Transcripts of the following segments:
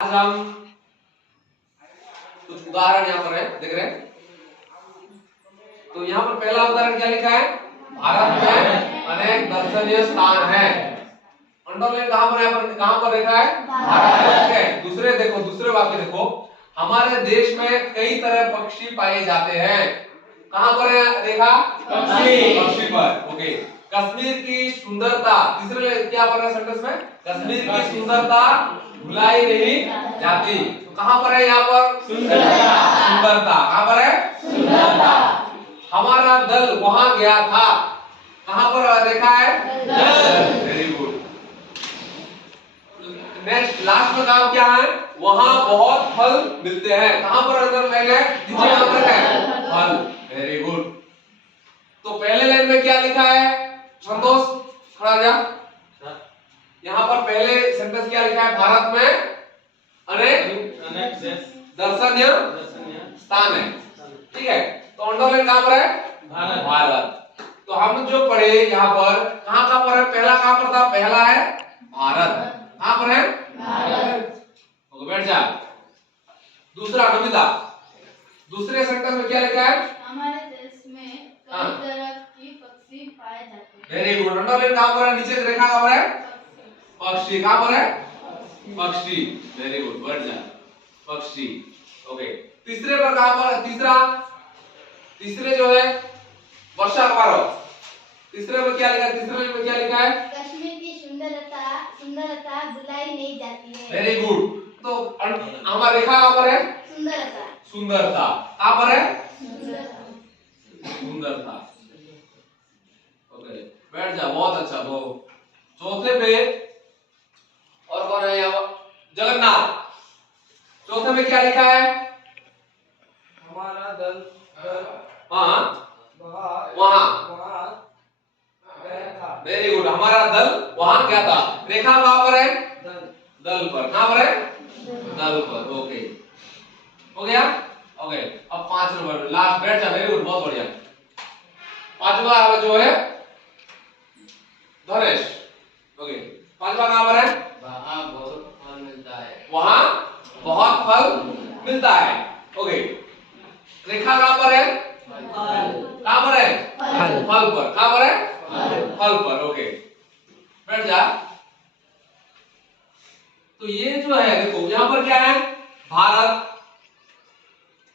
आज हम कुछ उदाहरण यहाँ पर है देख रहे हैं। तो यहाँ पर पहला उदाहरण क्या लिखा है? भारत में अनेक दर्शनीय स्थान हैं। अंडरलाइन कहाँ पर लिखा है? भारत में। दूसरे देखो, दूसरे वाक्य देखो, हमारे देश में कई तरह पक्षी पाए जाते हैं। कहाँ पर है देखा? पक्षी पर। ओके। कश्मीर की सुंदरता, तीसरे क्या पर है सेंटेंस में? कश्मीर की सुंदरता भुलाई नहीं जाती। तो कहाँ पर है यहाँ पर? सुंदरता। कहाँ पर है? सुंदरता। हमारा दल वहां गया था। कहाँ पर देखा है? दल। Very good. नेक्स्ट लास्ट में काम क्या है? वहां बहुत फल मिलते हैं। कहाँ पर अंदर लाइन है? नीचे यहाँ पर है फल। Very good. तो पहले लाइन में क्या लिखा है? संतोष खड़ा जा। यहाँ पर पहले सेंटेंस क्या लिखा है? भारत में अनेक दर्शनीय स्थान है। ठीक है। तो अंडरलाइन कहाँ पर है? भारत। तो हम जो पढ़े यहाँ पर कहाँ पर है? पहला कहाँ पर था? पहला है भारत। कहाँ पर है? भारत। ओके, बैठ जा। दूसरा नमिता, दूसरे सेंटेंस में क्या लिखा है? हमारे देश में कई तरह की पक्षी पाए जाते हैं। Very good. अंडरलाइन कहाँ पर है? नीचे रेखा कहाँ पर है? पक्षी। कहाँ पर है? पक्षी। वेरी गुड, बढ़ जा। पक्षी। ओके। तीसरे पर कहाँ पर? तीसरे जो है वर्षा करो। तीसरे में क्या लिखा है? तीसरे में क्या लिखा है? कश्मीर की सुंदरता भुलाई नहीं जाती है। Very good. तो हमारा रेखा कहाँ पर है? सुंदरता। कहाँ पर है? सुंदरता। ओके, बैठ जा। बहुत अच्छा। वो चौथे पे और कौन है यहाँ? जगन्नाथ। चौथे में क्या लिखा है? हमारा दल हाँ वहाँ गया था। Very good. हमारा दल वहां गया था। रेखा कहाँ पर है? दल पर। कहाँ पर है? दल पर। ओके, हो गया। ओके, अब 5 नंबर लास्ट, बैठ जा। वेरी गुड, बहुत बढ़िया। पांचवा जो है धनेश। ओके, पांचवा कहाँ पर है? वहाँ बहुत फल मिलता है। वहां बहुत फल मिलता है। ओके, रेखा कहाँ पर है? कहाँ पर है? फल पर। कहाँ पर है? फल पर। ओके, बैठ जा। तो ये जो है देखो, यहाँ पर क्या है? भारत।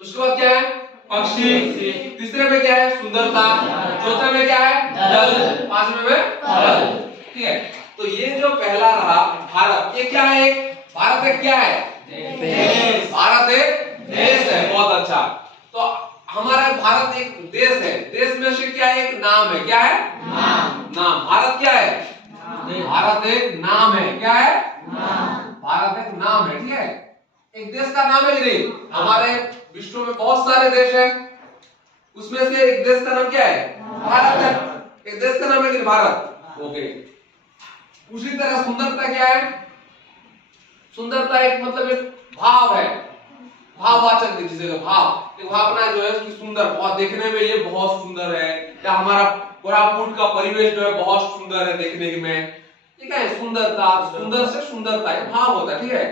उसके बाद क्या है? पक्षी। तीसरे में क्या है? सुंदरता। चौथे में क्या है? जल। पांचवे में फल। ठीक है। तो ये जो पहला रहा भारत, ये क्या है? भारत एक क्या है? देश। भारत एक देश है। बहुत अच्छा। तो हमारा भारत एक देश है। देश में से क्या है? एक नाम है। क्या है? नाम। भारत क्या है? भारत एक नाम है। क्या है? भारत एक नाम है। ठीक है। एक देश का नाम है कि नहीं? हमारे विश्व में बहुत सारे देश हैं, उसमें से एक देश का नाम क्या है? भारत है। एक देश का नाम है कि नहीं? भारत। ओके। उसी तरह सुंदरता क्या है? सुंदरता एक मतलब एक भाव है, भाववाचक की चीज है। भाव एक भावना जो है उसकी सुंदर, बहुत देखने में ये बहुत सुंदर है, या हमारा कोरापुट का परिवेश जो है बहुत सुंदर है देखने में। ठीक है। सुंदरता, सुंदर से सुंदरता, ये भाव होता है। ठीक है।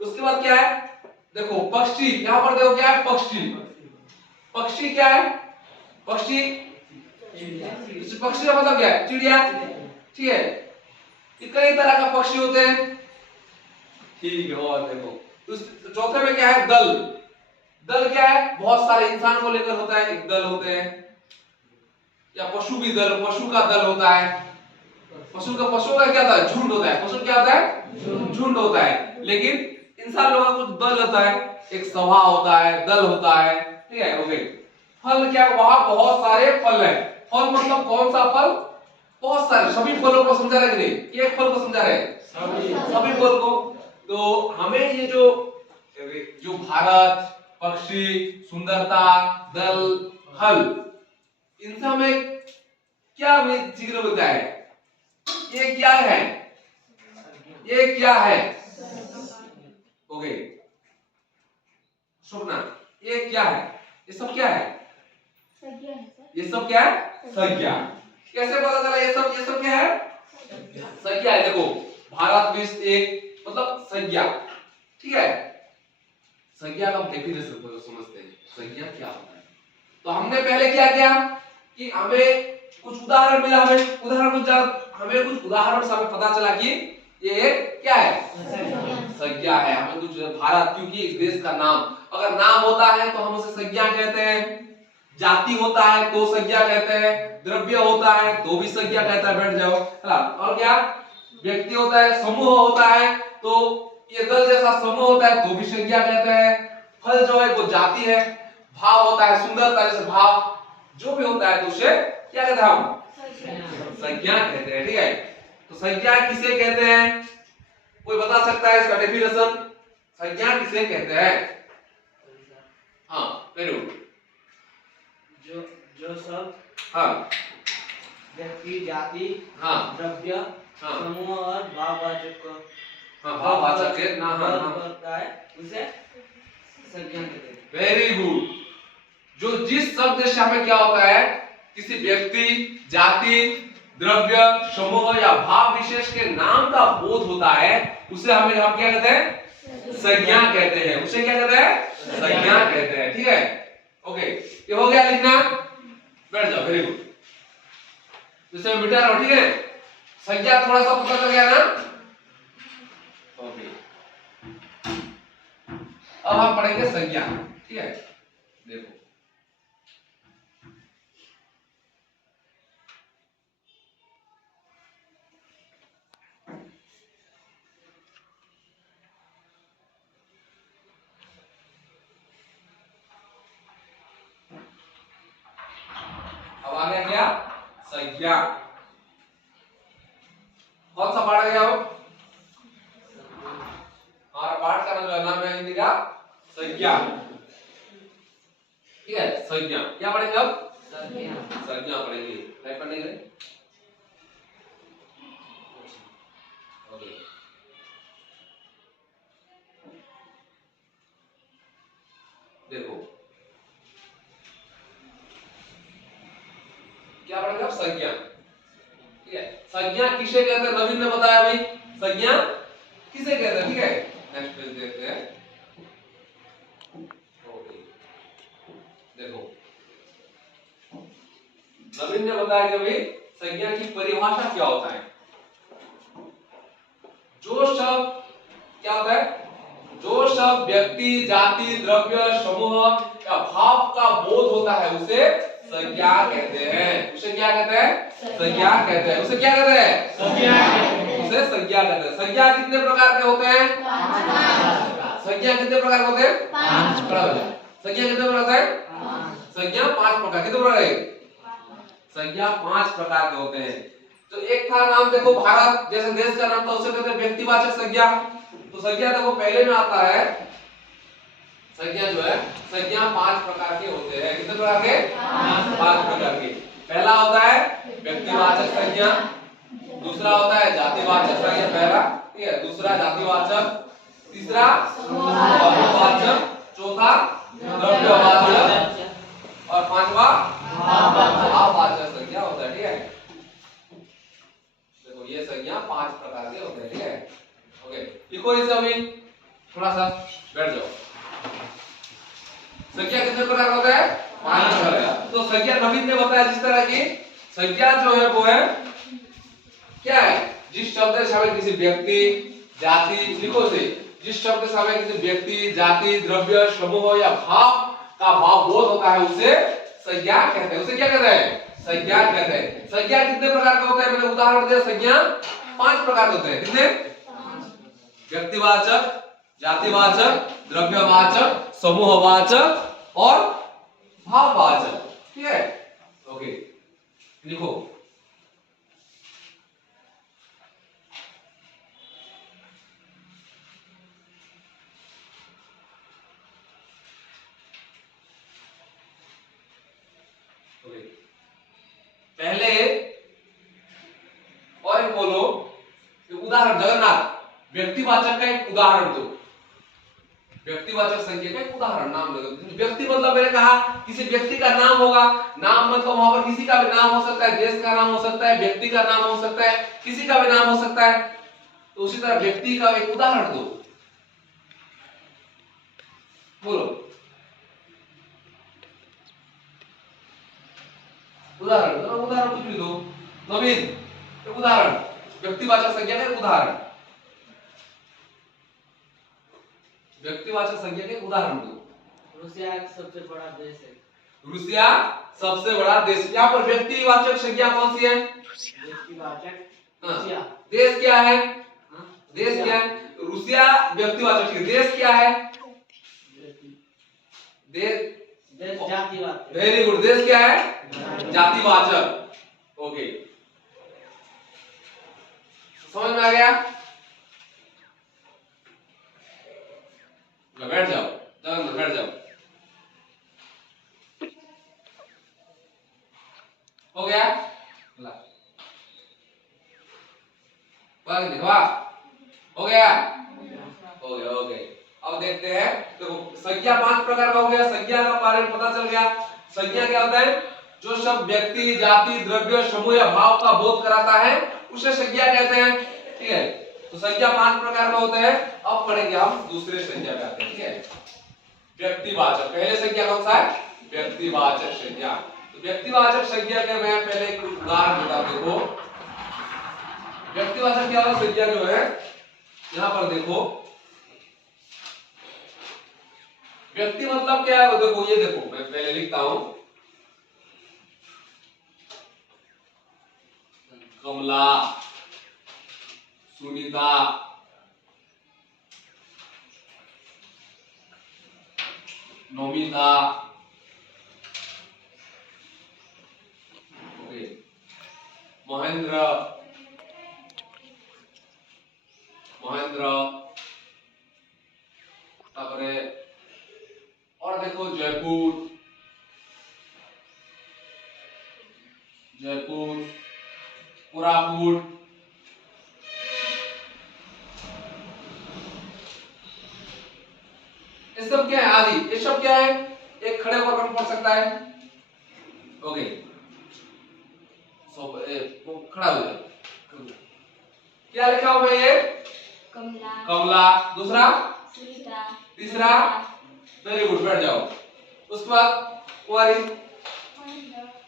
उसके बाद क्या है? देखो पक्षी। यहाँ पर देखो क्या है? पक्षी। पक्षी क्या है? पक्षी, पक्षी का मतलब क्या है? चिड़िया। ठीक है। कई तरह का पक्षी होते हैं। ठीक है। और देखो चौथे में क्या है? दल। दल क्या है? बहुत सारे इंसान को लेकर होता है, एक दल होते हैं। या पशु भी दल, पशु का दल होता है। पशु का क्या होता है? झुंड होता है। पशु क्या होता है? झुंड होता है। लेकिन इंसान लोगों का कुछ दल होता है, एक सभा होता है, दल होता है। ठीक है। ओके। फल क्या? वहां बहुत सारे फल है। फल मतलब कौन सा फल? बहुत सारे। सभी फलों को समझा रहे कि नहीं? एक फल को समझा रहे? सभी फल को। तो हमें ये जो भारत, पक्षी, सुंदरता, दल, फल, इन सब में क्या जिक्र होता है? ये क्या है? ये क्या है? ओके, स्वप्ना, ये क्या है? ये सब क्या है? ये सब क्या है? संज्ञा। कैसे पता चला ये सब क्या है? संज्ञा है। देखो भारत विश्व एक मतलब संज्ञा। ठीक है। संज्ञा का डेफिनेशन समझते हैं, संज्ञा क्या होता है। तो हमने पहले क्या किया कि हमें कुछ उदाहरण मिला, हमें कुछ उदाहरण से हमें पता चला कि ये एक क्या है, संज्ञा है। हमें कुछ भारत, क्योंकि इस देश का नाम, अगर नाम होता है तो हम उसे संज्ञा कहते हैं, जाति होता है तो संज्ञा कहते हैं, द्रव्य होता है तो भी संज्ञा कहता है। बैठ जाओ। और क्या, व्यक्ति होता है, समूह होता है, तो ये दल जैसा समूह होता है तो भी संज्ञा कहते हैं। फल जो है वो जाति है, भाव होता है, सुंदरता जैसे भाव, जो भी होता है तो उसे क्या कहते हैं, हम संज्ञा कहते हैं। ठीक है। तो संज्ञा किसे कहते हैं, कोई बता सकता है इसका डेफिनेशन, संज्ञा किसे कहते हैं? हाँ करो। जो सब हाँ व्यक्ति, जाति, हाँ द्रव्य, हाँ समूह और भाववाचक को हाँ भाववाचक है ना, हाँ हाँ करता है, उसे संज्ञा कहते हैं। Very good. जो जिस शब्द से हमें क्या होता है, किसी व्यक्ति, जाति, द्रव्य, समूह या भाव विशेष के नाम का बोध होता है, उसे हम क्या कहते हैं, संज्ञा कहते हैं। उसे क्या कहते हैं, संज्ञा कहते हैं। ठीक है, ओके। ये हो गया लिखना, बैठ जाओ। Very good. जिसमें मिटा रहा हूं, ठीक है। संज्ञा थोड़ा सा पता चल गया ना, ओके। अब हम पढ़ेंगे संज्ञा। ठीक है, देखो अब आ गया क्या, संज्ञा। कौन सा पाठ गया वो, हमारा पाठ का नाम है हिंदी का संज्ञा। ठीक है, संज्ञा क्या पढ़ेंगे अब, संज्ञा पढ़ेंगे। लाइक पढ़ने के लिए ओके। देखो क्या पढ़ेंगे अब, संज्ञा। ठीक है, संज्ञा किसे कहते हैं, नवीन ने बताया भाई, संज्ञा किसे कहते हैं। ठीक है, नेक्स्ट पेज देखते हैं। ओके, देखो नवीन ने बताया कि भाई संज्ञा की परिभाषा क्या होता है। जो शब्द क्या होता है, जो शब्द व्यक्ति, जाति, द्रव्य, समूह या भाव का बोध होता है उसे संज्ञा कहते हैं। उसे क्या कहते हैं, संज्ञा कहते हैं। उसे क्या कहते हैं, संज्ञा कहते हैं। उसे संज्ञा कहते हैं। संज्ञा कितने प्रकार के होते हैं, संज्ञा कितने प्रकार के होते हैं, 5 प्रकार। संज्ञा कितने प्रकार होता है, संज्ञा 5 प्रकार। कितने प्रकार है, संज्ञा 5 प्रकार के होते हैं। तो एक था नाम, देखो भारत जैसे देश का नाम था, उसे कहते हैं व्यक्तिवाचक संज्ञा। तो संज्ञा देखो पहले में आता है, संज्ञा जो है, संज्ञा 5 प्रकार के होते हैं। कितने प्रकार के, 5 प्रकार के। पहला होता है व्यक्तिवाचक संज्ञा, दूसरा होता है जातिवाचक संज्ञा, पहला, ठीक है, दूसरा जातिवाचक, तीसरा समूहवाचक, चौथा द्रव्यवाचक और पांचवा भाववाचक संज्ञा होता है। ठीक है, देखो ये संज्ञा 5 प्रकार के होते हैं। ठीक है, ओके। लिखो इसे अभी थोड़ा सा, बैठ जाओ। संज्ञा कितने प्रकार का होता है, 5 प्रकार का। तो संज्ञा नवीन ने बताया जिस तरह की संज्ञा जो है वो है क्या है, जिस शब्द से हमें किसी व्यक्ति, जाति, लिखो से, जिस शब्द से हमें किसी व्यक्ति, जाति, द्रव्य, समूह या भाव का भाव बोध होता है उसे संज्ञा कहते हैं। उसे क्या कहते हैं, संज्ञा कहते हैं। संज्ञा कितने प्रकार का होता है, मैंने उदाहरण दिया, संज्ञा 5 प्रकार के होते हैं। कितने, व्यक्तिवाचक, जातिवाचक, द्रव्यवाचक, समूहवाचक और भाववाचक। ठीक है, ओके। लिखो पहले और एक बोलो, उदाहरण जगन्नाथ, व्यक्तिवाचक का एक उदाहरण दो। व्यक्तिवाचक संज्ञा का एक उदाहरण नाम दो। व्यक्ति मतलब मैंने कहा किसी व्यक्ति का नाम होगा, नाम मतलब वहां पर किसी का भी नाम हो सकता है, देश का नाम हो सकता है, व्यक्ति का नाम हो सकता है, किसी का भी नाम हो सकता है। तो उसी तरह व्यक्ति का एक उदाहरण दो। बोलो उदाहरण दो, उदाहरण कुछ भी दो। नवीन एक उदाहरण, व्यक्तिवाचक संज्ञा का एक उदाहरण, व्यक्तिवाचक संज्ञा के उदाहरण दो। रूसिया एक सबसे बड़ा देश है। रूसिया सबसे बड़ा देश। यहाँ पर व्यक्तिवाचक संज्ञा कौन सी है? व्यक्तिवाचक हाँ। रूसिया। देश क्या है? हाँ? देश क्या है? रूसिया व्यक्तिवाचक है। देश क्या है? देश देश जातिवाचक। Very good. देश क्या है? जातिवाचक। ओके, समझ में आ गया? बैठ जाओ, जगह बैठ जाओ। हो गया? ला वाह, हो गया? हो गया, हो गया। अब देखते हैं, देखो संज्ञा 5 प्रकार का हो गया। संज्ञा का बारे में पता चल गया। संज्ञा क्या होता है? जो शब्द व्यक्ति, जाति, द्रव्य, समूह या भाव का बोध कराता है उसे संज्ञा कहते हैं। ठीक है, तो संज्ञा 5 प्रकार का होता है। अब पढ़ेंगे हम दूसरे संज्ञा पे आते हैं। ठीक है, व्यक्तिवाचक। पहले संज्ञा कौन सा है? व्यक्तिवाचक संज्ञा। तो व्यक्तिवाचक संज्ञा का मैं पहले एक उदाहरण देता हूं। देखो व्यक्तिवाचक क्या होता है? संज्ञा जो है यहां पर देखो, व्यक्ति मतलब क्या है? देखो ये देखो, मैं पहले लिखता हूं, कमला, सुनीता, नमिता, महेंद्र, तापरे और देखो जयपुर, कोरापुट, ये सब क्या है? आदि। ये सब क्या है? एक खड़े होकर कौन पढ़ सकता है? ओके, वो खड़ा हो जाए। क्या लिखा हुआ है ये? कमला, कमला। दूसरा? सुनीता। तीसरा? वेरी गुड, बैठ जाओ। उसके बाद कुंवारी,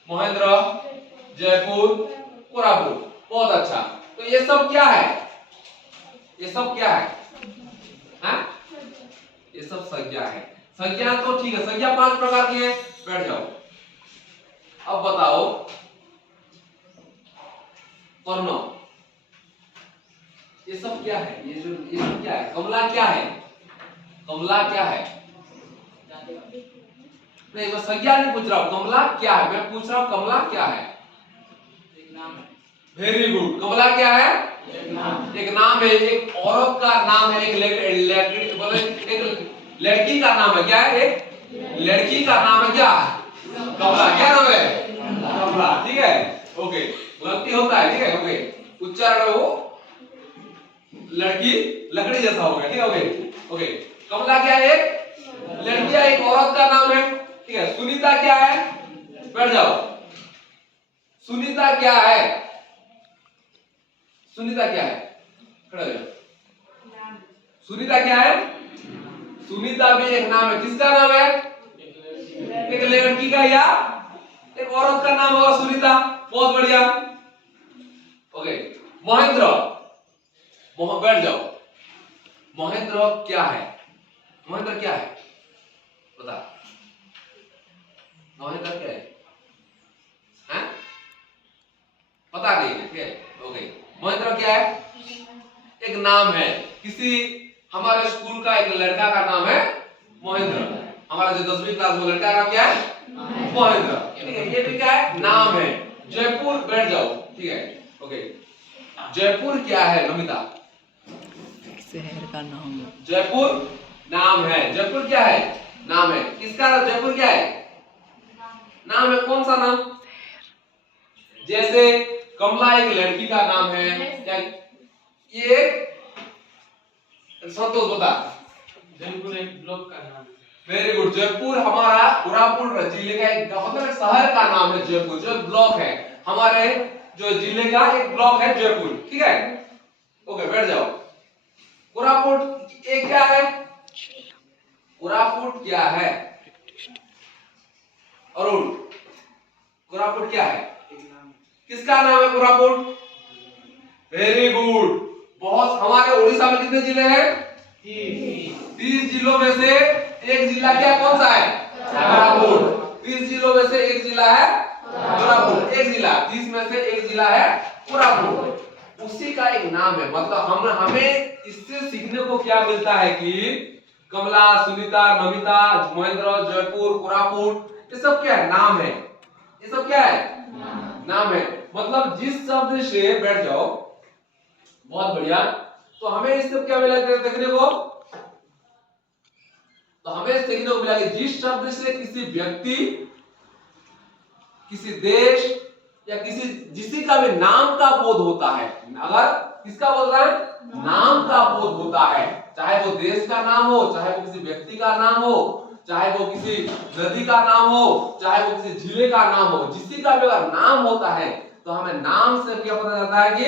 महेंद्र, जयपुर, कोरापुट। बहुत अच्छा। तो ये सब क्या है? ये सब क्या है? हाँ? ये सब संज्ञा है। संज्ञा तो ठीक है, संज्ञा 5 प्रकार की है। बैठ जाओ। अब बताओ पढ़ना, ये सब क्या है? ये सब क्या है? कमला क्या है? कमला क्या है? नहीं, मैं संज्ञा नहीं पूछ रहा हूं, कमला क्या है मैं पूछ रहा हूं। कमला क्या है? एक नाम है। Very good. कमला क्या है? एक नाम है। एक औरत का नाम है। एक लड़की का नाम है। क्या है? एक लड़की का नाम है। क्या? कमला। क्या नाम है? कमला। ठीक है, ओके। गलती होता है, ठीक है, ओके। उच्चारण वो लड़की लकड़ी जैसा हो गया। ठीक है, ओके ओके। कमला क्या है? एक लड़की है, एक औरत का नाम है। ठीक है। सुनीता क्या है? बैठ जाओ। सुनीता क्या है? सुनीता क्या है? खड़े हो जाओ। सुनीता क्या है? सुनीता भी एक नाम है। किसका नाम है? एक लड़की का या एक औरत का नाम होगा सुनीता। बहुत बढ़िया, ओके। महेंद्र, बैठ जाओ। महेंद्र क्या है? महेंद्र क्या है? बता। महेंद्र क्या है? हैं? पता नहीं है। ठीक है, ओके। महेंद्र क्या है? एक नाम है। किसी हमारे स्कूल का एक लड़का का नाम है महेंद्र। हमारा जो 10वीं क्लास में लड़का का नाम क्या है? महेंद्र। ठीक है, ये भी क्या है? नाम है। जयपुर, बैठ जाओ। ठीक है, ओके। जयपुर क्या है नमिता? शहर का नाम। जयपुर नाम है। जयपुर क्या है? नाम है। किसका? जयपुर क्या है? नाम है। कौन सा नाम? जैसे कमला एक लड़की का नाम है। क्या ये? संतोष बता। जयपुर एक ब्लॉक का नाम है। Very good. जयपुर हमारा कोरापुट जिले का एक मतलब शहर का नाम है। जयपुर जो ब्लॉक है हमारे जो जिले का एक ब्लॉक है जयपुर। ठीक है, ओके, बैठ जाओ। कोरापुट एक क्या है? कोरापुट क्या है? अरुण, कोरापुट क्या है? किसका नाम है कोरापुट? Very good. बहुत। हमारे उड़ीसा में कितने जिले हैं? 30 जिलों में से एक जिला क्या कौन सा है? कोरापुट। 30 जिलों में से एक जिला है कोरापुट। एक जिला, 30 में से एक जिला है कोरापुट। उसी का एक नाम है। मतलब हमें इससे सीखने को क्या मिलता है कि कमला, सुनीता, नमिता, महेंद्र, जयपुर, कोरापुट, ये सब क्या है? नाम है। ये सब क्या है? नाम है। मतलब जिस शब्द से, बैठ जाओ, बहुत बढ़िया। तो हमें इससे क्या मिला देखने को? तो हमें देखने को मिला कि जिस शब्द से किसी व्यक्ति, किसी देश या किसी का भी नाम का बोध होता है, अगर किसका बोध होता है? नाम का बोध होता है, चाहे वो देश का नाम हो, चाहे वो किसी व्यक्ति का नाम हो, चाहे वो किसी नदी का नाम हो, चाहे वो किसी जिले का नाम हो, जिसी का भी अगर नाम होता है तो हमें नाम से क्या पता चलता है कि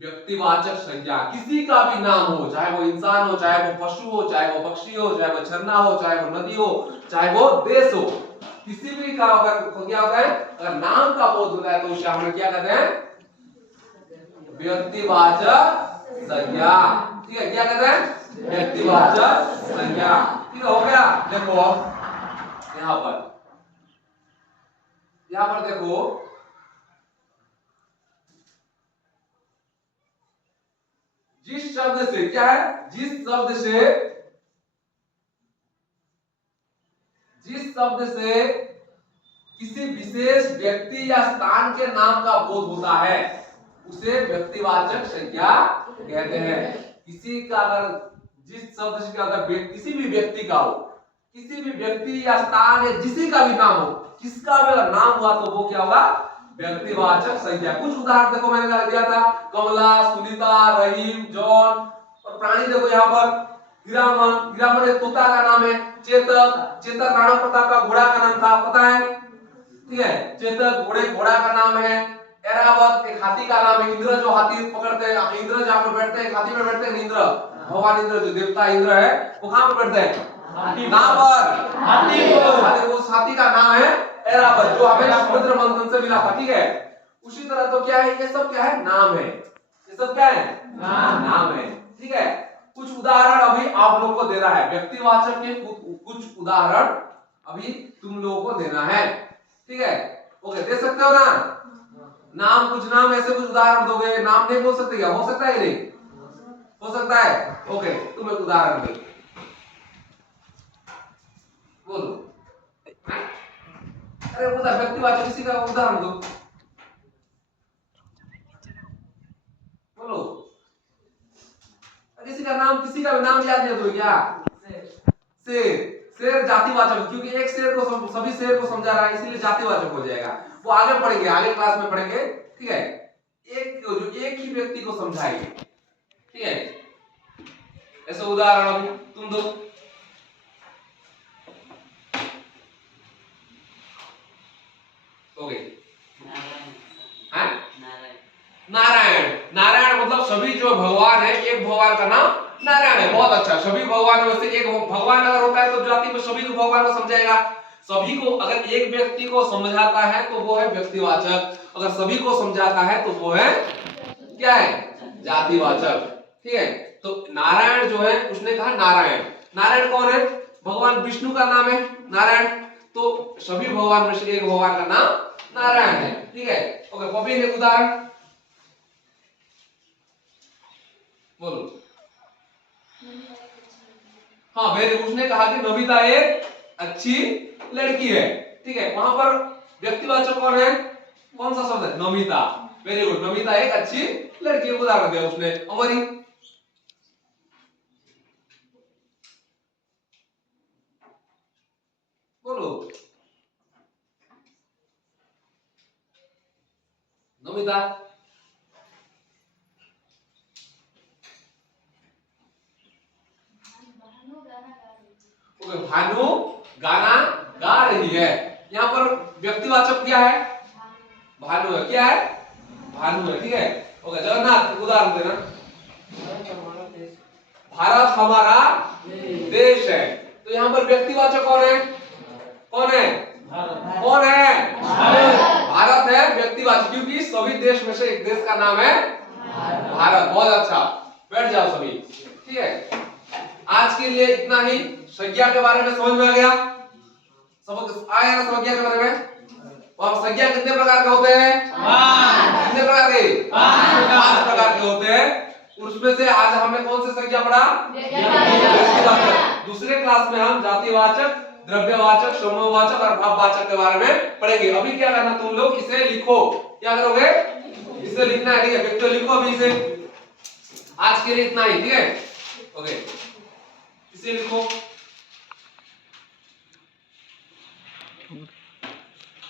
व्यक्तिवाचक संज्ञा। किसी का भी नाम हो, चाहे वो इंसान हो, चाहे वो पशु हो, चाहे वो पक्षी हो, चाहे वो झरना हो, चाहे वो नदी हो, चाहे वो देश हो, किसी भी का अगर क्या होता है, अगर नाम का बोध होता है तो उसे हम क्या कहते हैं? व्यक्तिवाचक संज्ञा। ठीक है, क्या कहते हैं? व्यक्तिवाचक संज्ञा। ठीक है, हो गया। देखो यहां पर देखो, जिस शब्द से क्या है? जिस शब्द से किसी विशेष व्यक्ति या स्थान के नाम का बोध होता है उसे व्यक्तिवाचक संज्ञा कहते हैं। किसी का अगर, जिस शब्द से अगर किसी भी व्यक्ति का हो, किसी भी व्यक्ति या स्थान या किसी का भी नाम हो, किसका भी अगर नाम हुआ तो वो क्या होगा? व्यक्तिवाचक संज्ञा। कुछ उदाहरण देखो, मैंने दिया था, कमला, सुनीता, रहीम, जॉन। और प्राणी देखो यहाँ पर, हीरामन एक तोता का नाम है। चेतक राणा प्रताप का घोड़ा का नाम था, पता है? ठीक है, चेतक घोड़ा का नाम है। ऐरावत एक हाथी का नाम है। इंद्र जो हाथी पकड़ते हैं, इंद्र जहाँ पर बैठते हैं, हाथी में बैठते हैं। इंद्र, भगवान इंद्र जो देवता इंद्र है, वो कहाँ पर बैठते हैं? हाथी। उस हाथी का नाम है ऐरावत, जो हमें समुद्र मंथन से मिला था। ठीक है, उसी तरह तो क्या है, ये सब क्या है? नाम है। ये सब क्या है? नाम है। ठीक है, कुछ उदाहरण अभी आप लोगों को देना है। व्यक्तिवाचक के कुछ उदाहरण अभी तुम लोगों को देना है। ठीक है, ओके, दे सकते हो ना? कुछ नाम ऐसे कुछ उदाहरण दोगे। नाम नहीं बोल सकते क्या? हो सकता है नहीं? हो सकता है। ओके, तुम एक उदाहरण दो, बोलो। अरे व्यक्तिवाचक किसी का उदाहरण दो, बोलो। किसी का भी नाम याद नहीं दो क्या? शेर जातिवाचक, क्योंकि एक शेर को सभी शेर को समझा रहा है, इसीलिए जातिवाचक हो जाएगा। वो आगे पढ़ेंगे, आगे क्लास में पढ़ेंगे। ठीक है, एक ही व्यक्ति को समझाएंगे। ठीक है, ऐसे उदाहरण अभी तुम दो। नारायण मतलब सभी जो भगवान है, एक भगवान का नाम नारायण है। बहुत अच्छा, सभी भगवान में से एक भगवान अगर होता है तो जाति में सभी को भगवान को समझाएगा। सभी को अगर एक व्यक्ति को समझाता है तो वो है व्यक्तिवाचक, अगर सभी को समझाता है तो वो है क्या है? जातिवाचक। ठीक है, तो नारायण जो है, उसने कहा नारायण कौन है? भगवान विष्णु का नाम है नारायण, तो सभी भगवान में से एक भगवान का नाम नारायण है। ठीक है, ओके, कॉपी एक उदाहरण बोलो। हाँ, वेरी, उसने कहा कि नमिता एक अच्छी लड़की है। ठीक है, वहां पर व्यक्तिवाचक कौन है? कौन सा शब्द है? नमिता। वेरी गुड, नमिता एक अच्छी लड़की। उदाहरण दिया उसने। अमरी, बोलो। नमिता, भानु गाना गा रही है। यहाँ पर व्यक्तिवाचक क्या है? भानु है। क्या है? भानु है। ठीक है, ओके, जगन्नाथ उदाहरण देना। भारत हमारा देश है, तो व्यक्तिवाचक कौन है? कौन है? भारत। कौन है? भारत है व्यक्तिवाचक, क्योंकि सभी देश में से एक देश का नाम है भारत। बहुत अच्छा, बैठ जाओ सभी। ठीक है, आज के लिए इतना ही। संज्ञा के बारे में समझ में आ गया? समझ आया ना संज्ञा के बारे में? और संज्ञा कितने प्रकार के होते हैं? कितने प्रकार के? 5 प्रकार के होते हैं। उसमें से आज हमने कौन सी संज्ञा पढ़ा? व्यक्तिवाचक। दूसरे क्लास में हम जातिवाचक, द्रव्यवाचक, समूहवाचक और भाववाचक के बारे में पढ़ेंगे। अभी क्या करना, तुम लोग इसे लिखो। क्या करोगे? इसे लिखना है, ठीक है? व्यक्ति लिखो अभी इसे। आज के लिए इतना ही, ठीक है? ओके, इसे लिखो।